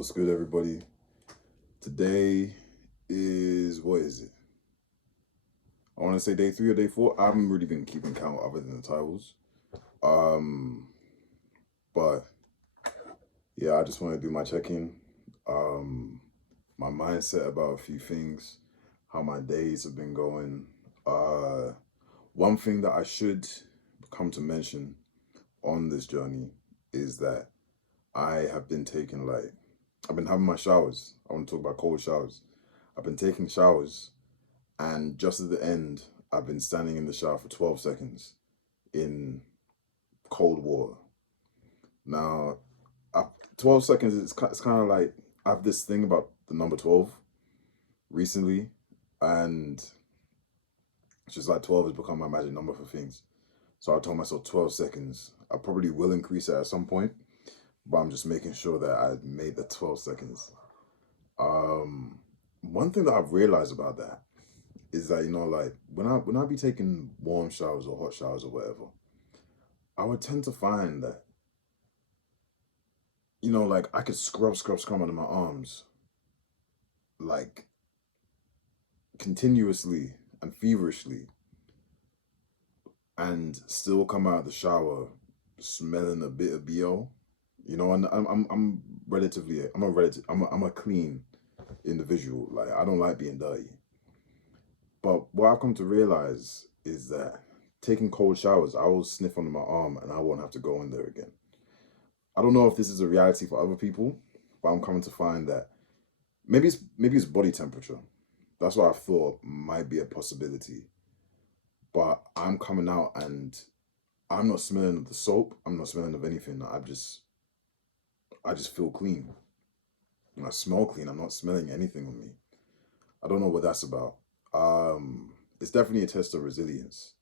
What's good, everybody? Today what is it? I want to say day 3 or day 4. I haven't really been keeping count other than the titles. Um, but yeah, I just want to do my check-in. My mindset about a few things, how my days have been going. One thing that I should come to mention on this journey is that I have been taking I've been having my showers. I want to talk about cold showers. I've been taking showers, and just at the end, I've been standing in the shower for 12 seconds in cold water. Now, 12 seconds, it's kind of like I have this thing about the number 12 recently, and it's just like 12 has become my magic number for things. So I told myself 12 seconds. I probably will increase it at some point, but I'm just making sure that I made the 12 seconds. One thing that I've realized about that is that, like when I be taking warm showers or hot showers or whatever, I would tend to find that, like I could scrub under my arms, like continuously and feverishly, and still come out of the shower smelling a bit of BO. And I'm a clean individual. Like, I don't like being dirty. But what I've come to realize is that taking cold showers, I will sniff under my arm and I won't have to go in there again. I don't know if this is a reality for other people, but I'm coming to find that maybe it's body temperature. That's what I thought might be a possibility. But I'm coming out and I'm not smelling of the soap. I'm not smelling of anything. I just feel clean. And I smell clean. I'm not smelling anything on me. I don't know what that's about. It's definitely a test of resilience.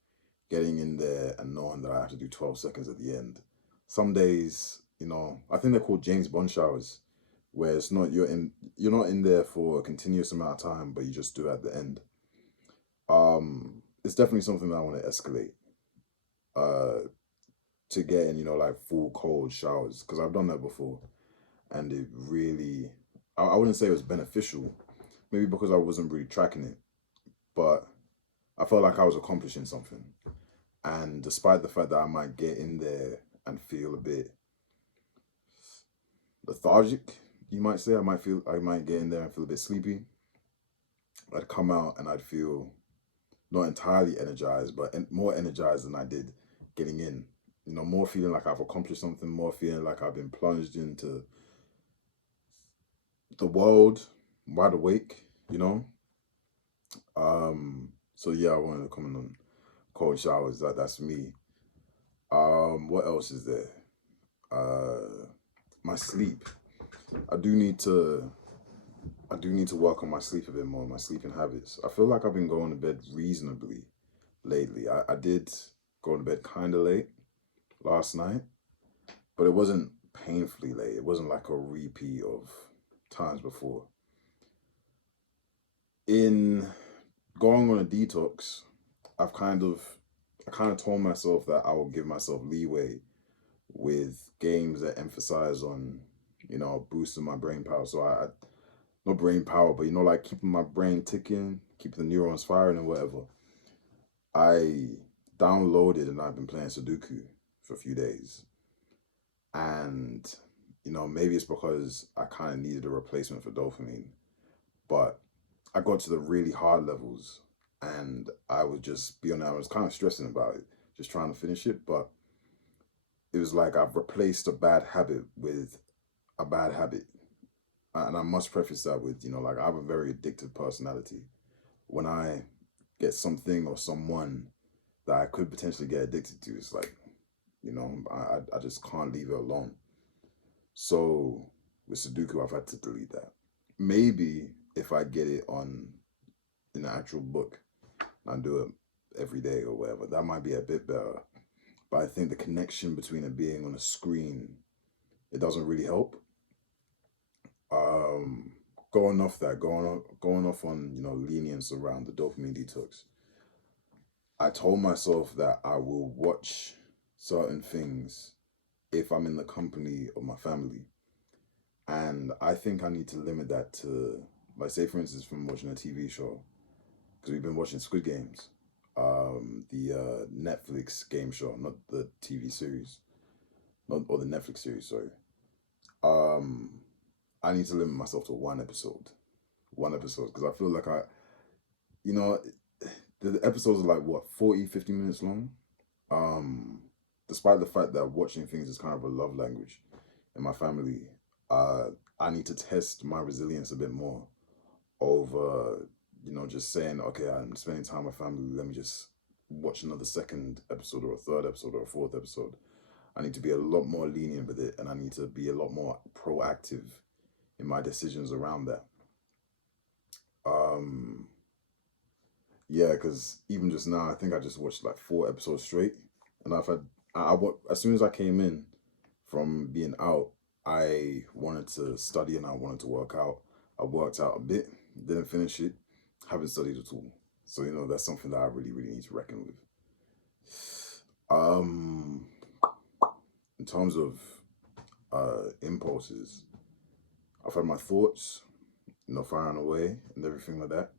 Getting in there and knowing that I have to do 12 seconds at the end. Some days, I think they're called James Bond showers, where it's not you're not in there for a continuous amount of time, but you just do it at the end. It's definitely something that I want to escalate. To get in, like full cold showers, because I've done that before, and it really, I wouldn't say it was beneficial, maybe because I wasn't really tracking it, but I felt like I was accomplishing something. And despite the fact that I might get in there and feel a bit lethargic, you might say, I might get in there and feel a bit sleepy, I'd come out and I'd feel not entirely energized, but more energized than I did getting in. More feeling like I've accomplished something, more feeling like I've been plunged into the world, wide awake, So yeah, I wanted to comment on cold showers. That's me. What else is there? My sleep. I do need to work on my sleep a bit more, my sleeping habits. I feel like I've been going to bed reasonably lately. I did go to bed kind of late last night, but it wasn't painfully late. It wasn't like a repeat of times before. In going on a detox, I kind of told myself that I will give myself leeway with games that emphasize on, boosting my brain power. So not brain power, but like keeping my brain ticking, keeping the neurons firing and whatever. I downloaded and I've been playing Sudoku for a few days. And, maybe it's because I kind of needed a replacement for dopamine. But I got to the really hard levels and I would just be on that. I was kind of stressing about it, just trying to finish it. But it was like I've replaced a bad habit with a bad habit. And I must preface that with, like I have a very addictive personality. When I get something or someone that I could potentially get addicted to, it's like, I just can't leave it alone. So with Sudoku, I've had to delete that. Maybe if I get it on an actual book, I do it every day or whatever, that might be a bit better. But I think the connection between it being on a screen, it doesn't really help. Going off on lenience around the dopamine detox, I told myself that I will watch certain things if I'm in the company of my family. And I think I need to limit that to, like, say for instance, from watching a TV show, because we've been watching Squid Games, the Netflix game show, not the TV series, not or the Netflix series. Sorry. Um, I need to limit myself to one episode, because I feel like you know, the episodes are like what 40, 50 minutes long. Um, Despite the fact that watching things is kind of a love language in my family, uh, I need to test my resilience a bit more over, just saying, okay, I'm spending time with family. Let me just watch another second episode or a third episode or a fourth episode. I need to be a lot more lenient with it, and I need to be a lot more proactive in my decisions around that. Um, yeah, because even just now, I think I just watched like 4 episodes straight, and as soon as I came in from being out, I wanted to study and I wanted to work out. I worked out a bit, didn't finish it, haven't studied at all. So that's something that I really, really need to reckon with. Um, in terms of impulses, I've had my thoughts, firing away and everything like that.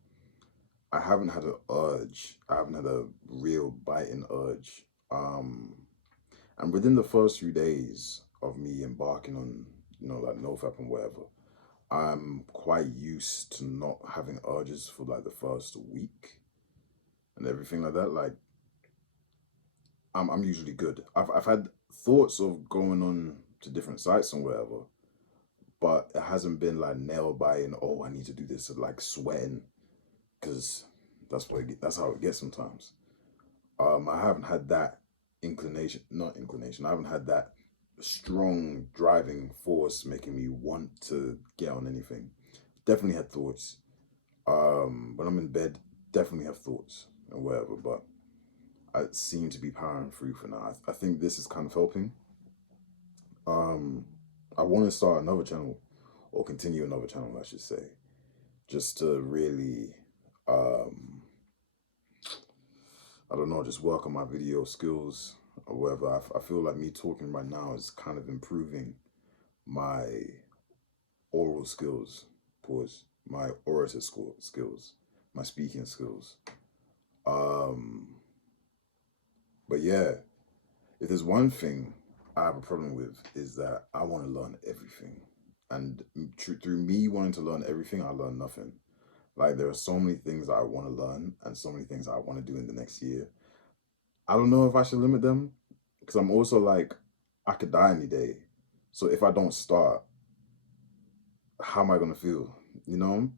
I haven't had an urge. I haven't had a real biting urge. And within the first few days of me embarking on, like NoFap and whatever, I'm quite used to not having urges for like the first week and everything like that. Like, I'm usually good. I've had thoughts of going on to different sites and whatever, but it hasn't been like nail biting. Oh, I need to do this, like sweating, because that's how it gets sometimes. I haven't had that not inclination. I haven't had that strong driving force making me want to get on anything. Definitely had thoughts. When I'm in bed, definitely have thoughts and whatever, but I seem to be powering through for now. I think this is kind of helping. Um, I want to start another channel or continue another channel, I should say, just to really, I don't know, just work on my video skills or whatever. I feel like me talking right now is kind of improving my oral skills, my orator skills, my speaking skills. Um, but yeah, if there's one thing I have a problem with is that I want to learn everything. And through me wanting to learn everything, I learn nothing. Like, there are so many things that I want to learn and so many things I want to do in the next year. I don't know if I should limit them, because I'm also like, I could die any day. So if I don't start, how am I going to feel?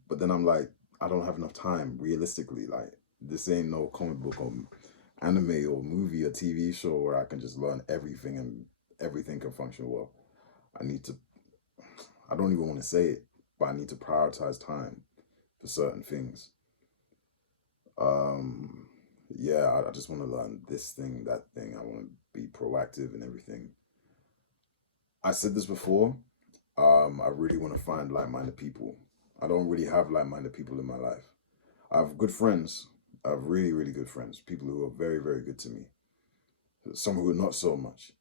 But then I'm like, I don't have enough time realistically. Like, this ain't no comic book or anime or movie or TV show where I can just learn everything and everything can function well. I don't even want to say it, but I need to prioritize time for certain things. Yeah, I just want to learn this thing, that thing. I want to be proactive and everything. I said this before. I really want to find like-minded people. I don't really have like-minded people in my life. I have good friends. I have really, really good friends. People who are very, very good to me. Some who are not so much.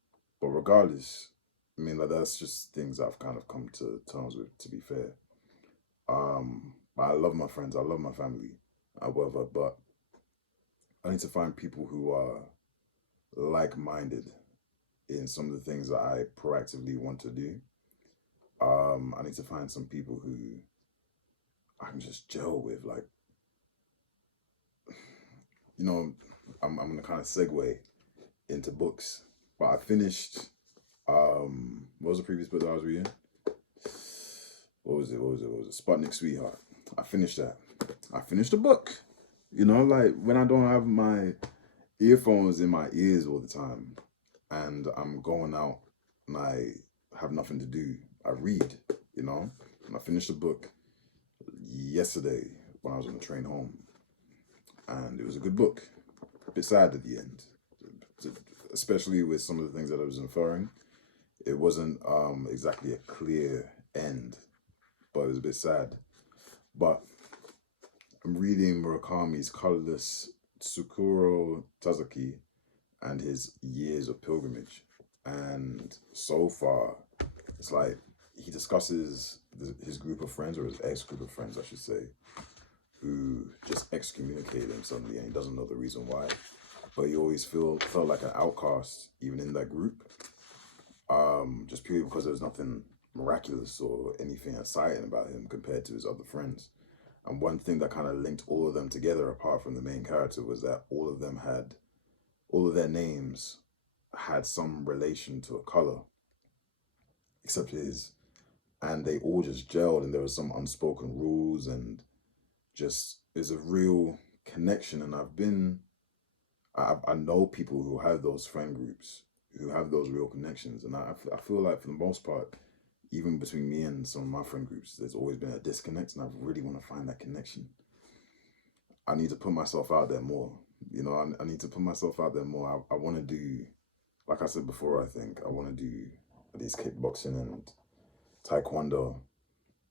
But regardless, I mean, like, that's just things I've kind of come to terms with, to be fair. But I love my friends. I love my family. However, but I need to find people who are like-minded in some of the things that I proactively want to do. I need to find some people who I can just gel with. Like, I'm gonna kind of segue into books. But I finished what was the previous book that I was reading? What was it? Sputnik Sweetheart. I finished that. I finished the book. Like, when I don't have my earphones in my ears all the time and I'm going out and I have nothing to do, I read, and I finished the book yesterday when I was on the train home, and it was a good book. A bit sad at the end, especially with some of the things that I was inferring. It wasn't exactly a clear end, but it was a bit sad. But I'm reading Murakami's Colorless Tsukuro Tazaki and his Years of Pilgrimage. And so far, it's like he discusses his group of friends, or his ex group of friends, I should say, who just excommunicated him suddenly, and he doesn't know the reason why. But he always felt like an outcast, even in that group, just purely because there's nothing miraculous or anything exciting about him compared to his other friends. And one thing that kind of linked all of them together, apart from the main character, was that all of their names had some relation to a color, except his. And they all just gelled, and there was some unspoken rules, and just is a real connection. And I know people who have those friend groups, who have those real connections. And I feel like for the most part, even between me and some of my friend groups, there's always been a disconnect, and I really want to find that connection. I need to put myself out there more. You know, I need to put myself out there more. I want to do, like I said before, I think I want to do at least kickboxing and taekwondo,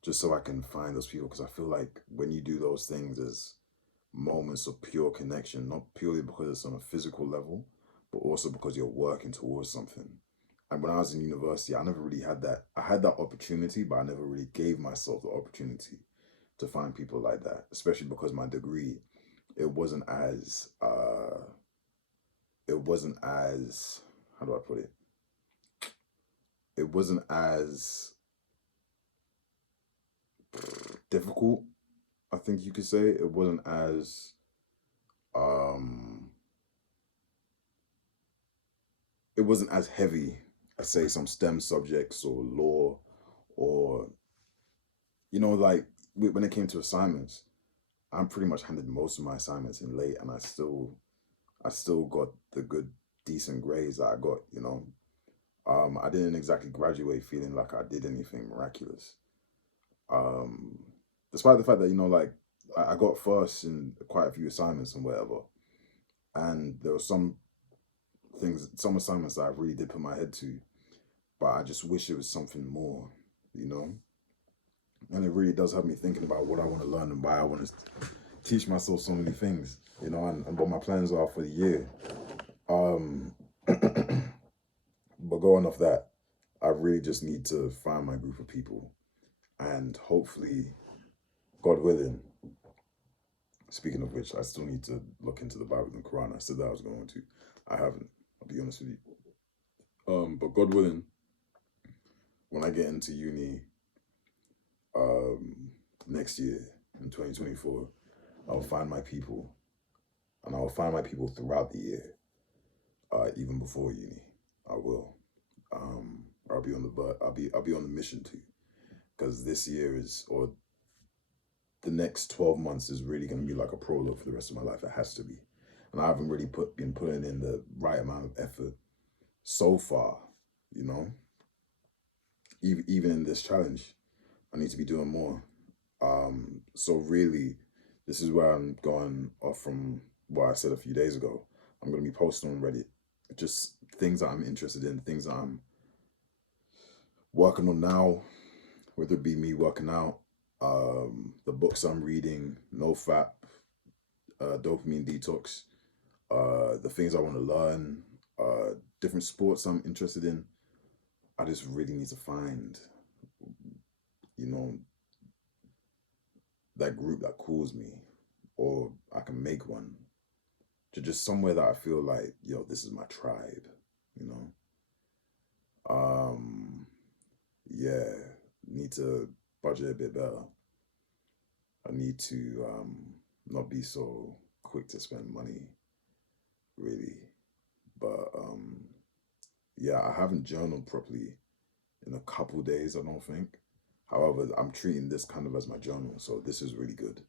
just so I can find those people. Because I feel like when you do those things, there's moments of pure connection, not purely because it's on a physical level, but also because you're working towards something. And when I was in university, I never really had that. I had that opportunity, but I never really gave myself the opportunity to find people like that, especially because my degree, it wasn't as, how do I put it? It wasn't as difficult, I think you could say. It wasn't as, it wasn't as heavy as, say, some STEM subjects or law, or, you know, like when it came to assignments, I'm pretty much handed most of my assignments in late, and I still got the good, decent grades that I got, you know. I didn't exactly graduate feeling like I did anything miraculous. Um, Despite the fact that, you know, like I got first in quite a few assignments and whatever. And there were some assignments that I really did put my head to, but I just wish it was something more, you know? And it really does have me thinking about what I want to learn and why I want to teach myself so many things, you know, and what my plans are for the year. Um, but going off that, I really just need to find my group of people, and hopefully, God willing, speaking of which, I still need to look into the Bible and Quran. I said that I was going to. I haven't, I'll be honest with you. But God willing, when I get into uni next year in 2024, I'll find my people, and I'll find my people throughout the year, even before uni. I will. I'll be on I'll be on the mission too, because this year is, or the next 12 months is really going to be like a prologue for the rest of my life. It has to be. And I haven't really been putting in the right amount of effort so far, you know. Even in this challenge, I need to be doing more. So really, this is where I'm going off from what I said a few days ago. I'm going to be posting on Reddit just things that I'm interested in, things that I'm working on now, whether it be me working out, the books I'm reading, NoFap, dopamine detox, the things I want to learn, different sports I'm interested in. I just really need to find, you know, that group that calls me, or I can make one, to just somewhere that I feel like, yo, this is my tribe, you know. Yeah, need to budget a bit better. I need to not be so quick to spend money, really. But yeah, I haven't journaled properly in a couple days, I don't think. However, I'm treating this kind of as my journal, so this is really good.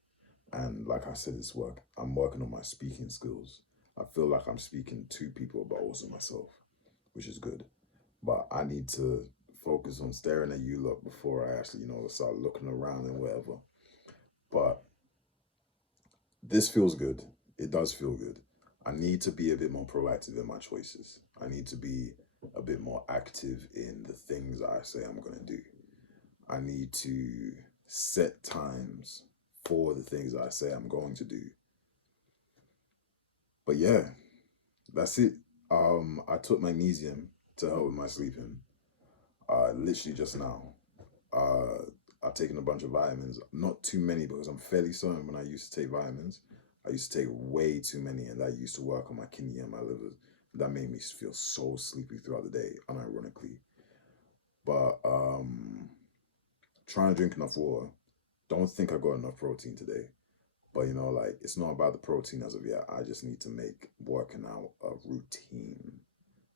And like I said, it's work. I'm working on my speaking skills. I feel like I'm speaking to people, but also myself, which is good. But I need to focus on staring at you lot before I actually, you know, start looking around and whatever. But this feels good. It does feel good. I need to be a bit more proactive in my choices. I need to be a bit more active in the things I say I'm going to do. I need to set times for the things I say I'm going to do. But yeah, that's it. I took magnesium to help with my sleeping. Literally just now. I've taken a bunch of vitamins, not too many because I'm fairly certain when I used to take vitamins, I used to take way too many, and that used to work on my kidney and my liver. That made me feel so sleepy throughout the day, unironically. But trying to drink enough water. Don't think I got enough protein today. But you know, like it's not about the protein as of yet. I just need to make working out a routine.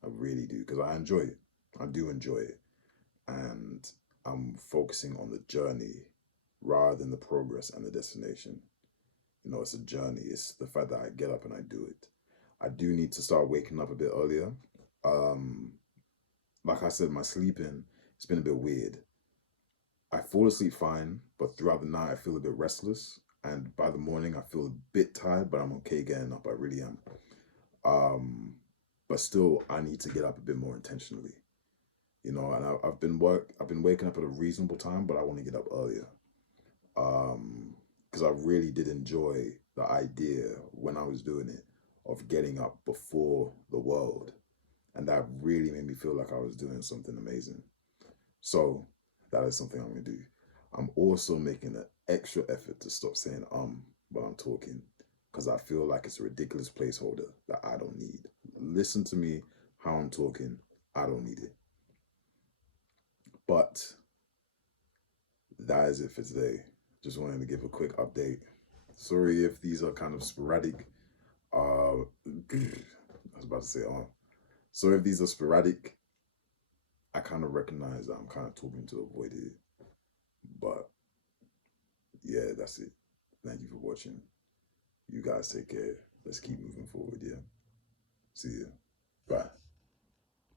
I really do because I enjoy it. I do enjoy it, and I'm focusing on the journey rather than the progress and the destination. You know, it's a journey. It's the fact that I get up and I do it. I do need to start waking up a bit earlier. Um, like I said, my sleeping it's been a bit weird. I fall asleep fine, but throughout the night I feel a bit restless, and by the morning I feel a bit tired, but I'm okay getting up. I really am. Um, but still, I need to get up a bit more intentionally. You know, and I've been waking up at a reasonable time, but I want to get up earlier. Because I really did enjoy the idea when I was doing it of getting up before the world, and that really made me feel like I was doing something amazing. So that is something I'm gonna do. I'm also making an extra effort to stop saying while I'm talking because I feel like it's a ridiculous placeholder that I don't need. Listen to me how I'm talking. I don't need it. But that is it for today. Just wanted to give a quick update. Sorry if these are kind of sporadic. I was about to say, sorry if these are sporadic. I kind of recognize that I'm kind of talking to avoid it. But yeah, that's it. Thank you for watching. You guys take care. Let's keep moving forward, yeah? See ya. Bye.